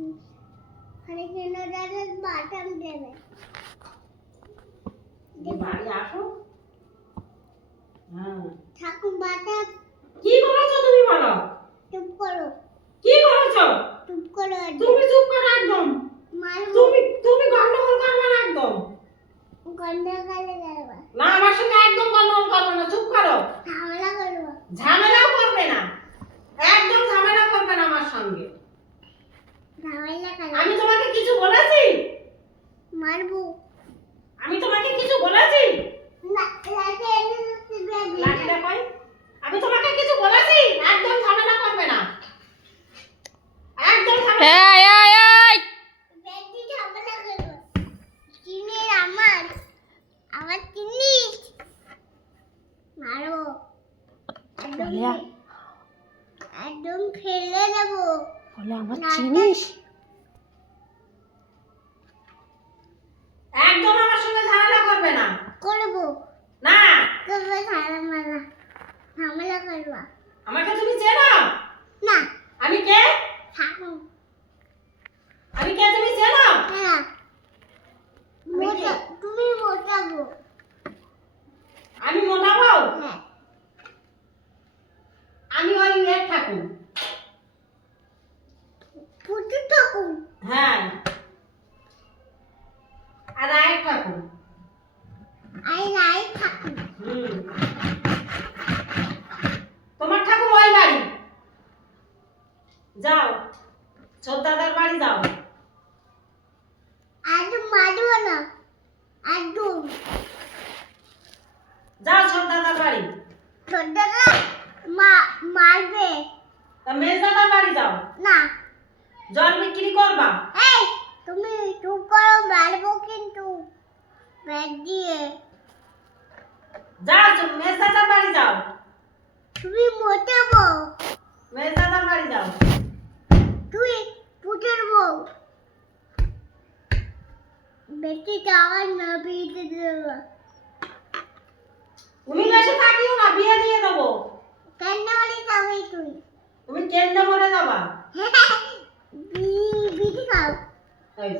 আরে কেন দাদা বাটাম দেবে বাড়ি আসো। হ্যাঁ ঠাকুর বাটাম কি করেছো তুমি বলো? চুপ করো কি করেছো? চুপ করো তুমি চুপ করো একদম। মারবো তুমি গন্ডগোল করবে না একদম। গন্ডগোলে দেবে না আমার সঙ্গে একদম গন্ডগোল করবে না, চুপ করো। ঝামেলা করবো ঝামেলাও করবে না, একদম ঝামেলা করবে না আমার সঙ্গে। ঝামেলা করবো আমি তোমাকে কিছু বলেছি? মারবো আমি তোমাকে কিছু বলেছি? না লাঠি এনে দিবে লাঠিটা কই? আমি তোমাকে কিছু বলেছি? একদম ঝামেলা করবে না, একদম ঝামেলা। এই বেশি ঝামেলা করবো চিনি আমার জিনিস মারবো বলিয়া একদম ফেলে দেবো বলে আমার চিনিস? একদম আমার সঙ্গে ঝামেলা করবে না। করবো না করবো ঝামেলা করবো আমাকে তুমি চেনো? না আমি কে? ঠাকুর আমি কে তুমি চেনো? না আমি কে? তুমি মোটাবো আমি মোটাবো? হ্যাঁ আমি ওই এক ঠাকুর। পুটু ঠাকুর হ্যাঁ আর এক ঠাকুর। আই ঠাকুর হুম তোমার ঠাকুর ওই বাড়ি যাও, ছোটদাদার বাড়ি যাও। একদম মারবো না একদম যাও ছোটদাদার বাড়ি। ছোটরা মারবে তা মেজদাদার বাড়ি যাও, না জল বিক্রি করবা। এই তুমি চুপ করো মারবো কিন্তু ব্যাগ দিয়ে যাও মেজদাদার বাড়ি যাও, তুমি মোটাবো মেজদাদার বাড়ি যাও। তুই পুটের বউ বেটি যাওয়ার না বিয়ে দেবো তুমি বেশি থাকিও না, বিয়ে দিয়ে দেবো। কেন বলি যাবি তুই তুমি কেন্দ্রে মরে যাবা। বিধি খাও এই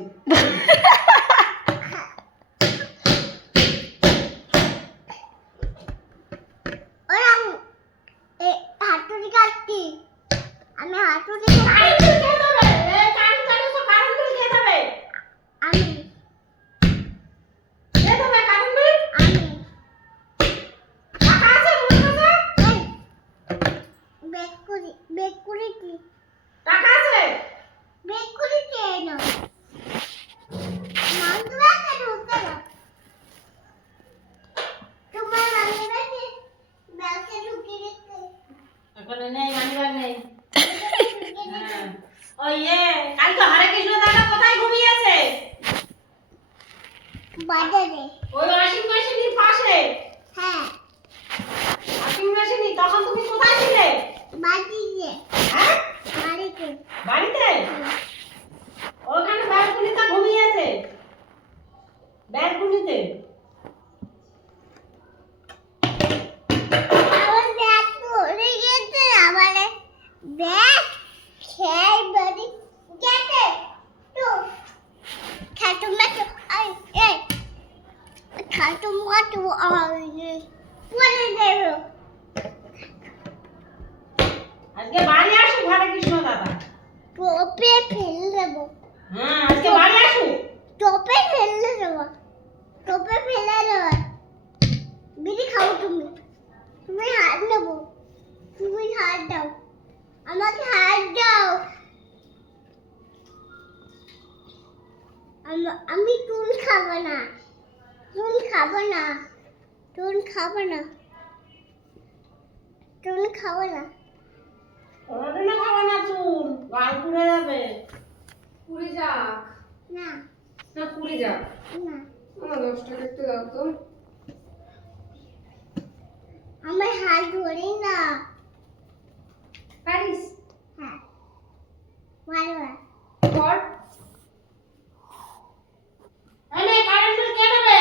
ওরা হাতুড়ি কাটতি আমি হাতুড়ি কারেন্ট বিল কে দেবে? এই কারেন্ট চালিয়েছো, কারেন্ট বিল কে দেবে? আমি কে দেবে কারেন্ট বিল? আমি টাকা আছে তোমার কাছে? বেকুরি কি টাকা আছে? বেকুরি কে না মাংস ব্যাগটা ঢুকতে না তোমার মাংস ব্যাগটা ঢুকিয়ে দিতে এখানে নেই, মানিব্যাগ নেই। হ্যাঁ। ওই কালকে হরে কৃষ্ণ দাদা কোথায় ঘুমিয়েছে? বাজারে ওই ওয়াশিং মেশিনের পাশে। হ্যাঁ ওয়াশিং মেশিনই, তখন তুমি কোথায় ছিলে? বাড়িতে হ্যাঁ বাড়িতে বাড়িতে? ওখানে ব্যালকনিতে ঘুমিয়েছে, ব্যালকনিতে। আমার ব্যাগ পড়ে গেছে আমার ব্যাগ খেয়ে বাড়ি গেছে তো খাটো মাটো এই খাটো মাটো পরে দেবো আজকে বাড়ি আসুক হরে কৃষ্ণ দাদা। টোপে ফেলে দেবো হ্যাঁ আজকে বাড়ি আসুক। টোপে ফেলে দেবো টোপে ফেলে দেবো বিড়ি খাও তুমি তুমি হাত নেবো তুমি হাত দাও আমাকে হাত দাও আমি চুল খাবো না চুল খাবো না চুল খাবো না চুল খাবো না কোনোদিনও খাবে না চুল, গাল পুড়ে যাবে। পুরি যাক না না পুরি যাক না আমার 10 টাকা একটু দাও তো আমার হাত ধরে না পারিস হ্যাঁ বারবার কর এনে কারেন্ট বিল কে দেবে?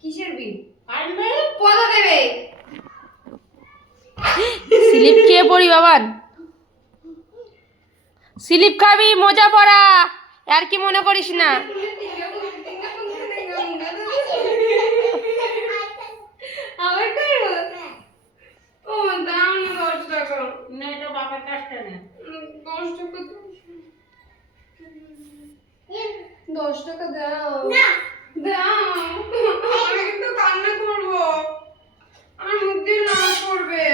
কিসের বিল কারেন্ট বিল পদা দেবে স্লিপ খেয়ে পড়ি বাবান, স্লিপ খাবি, মজা পড়া, আর কি মনে করিস না। আবার করবো? ও দাও না 10 টাকা। না এটা বাপের কাছটা না 10 টাকা দাও। 10 টাকা দাও। না দাও। আমি কিন্তু কান্না করবো। আমার মুখ দিয়ে লাল পড়বে।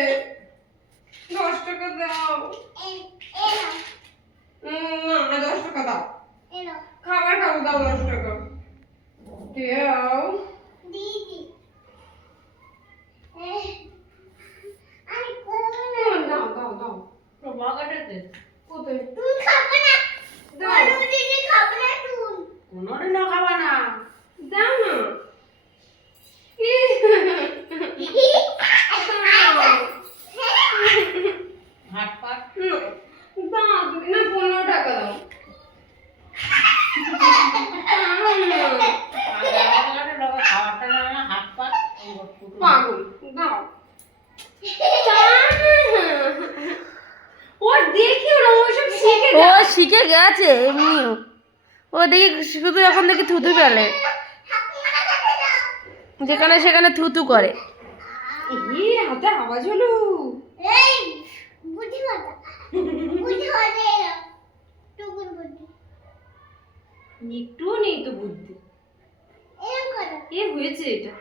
10 টাকা দাও। এলো না 10 টাকা দাও। এলো খাবার খাবো, দাও 10 টাকা। দাও। দিদি আমি করবো না দাও দাও দাও। তো বাগাটাতে কোথায়? তুই খাবে না দাও। বড় দিদি খাবে না তুই কোনোদিনও খাবা না দাও না। হাত পাত দাও তুমি না 15 টাকা দাও। খাওয়াটা না হাত পাত পাগল দাও। ওর দেখি ওরা ওসব শিখে ও যায়। শিখে গেছে এমনিও। ও দেখি শুধু এখন দেখি থুতু ফেলে, যেখানে সেখানে থুতু করে। হাতে আওয়াজ হলো। এই বুদ্ধি মাতা বুদ্ধি মাতা এলো টুকুর বুদ্ধি একটুও নেই তো বুদ্ধি। এরকম করো এ হয়েছে এটা।